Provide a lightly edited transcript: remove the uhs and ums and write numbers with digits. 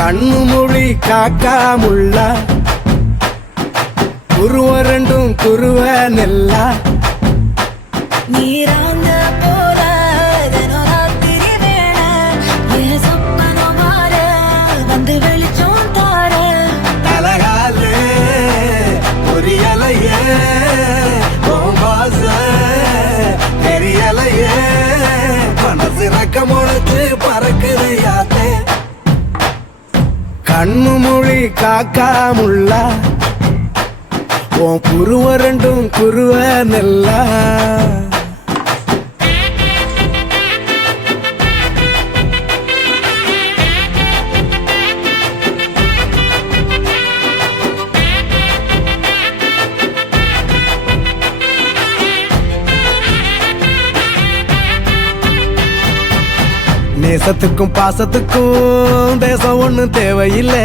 கண்ணு மொழி காக்காமுள்ள குருவ ரெண்டும் குருவ நெல்லா நீராங்க போல தினராத்திரி வேண என் சொப்பனம் மாற வந்து வெளிச்சம் தார தலகாலே பொரியலையே பாச தெரியலையே மனசு ரக்க முளைச்சு பறக்குது யாத்தே கண்ணு மொழி காக்காமுள்ள உன் குருவ ரெண்டும் குருவ நெல்லா நேசத்துக்கும் பாசத்துக்கும் தேசம் ஒண்ணும் தேவையில்லை.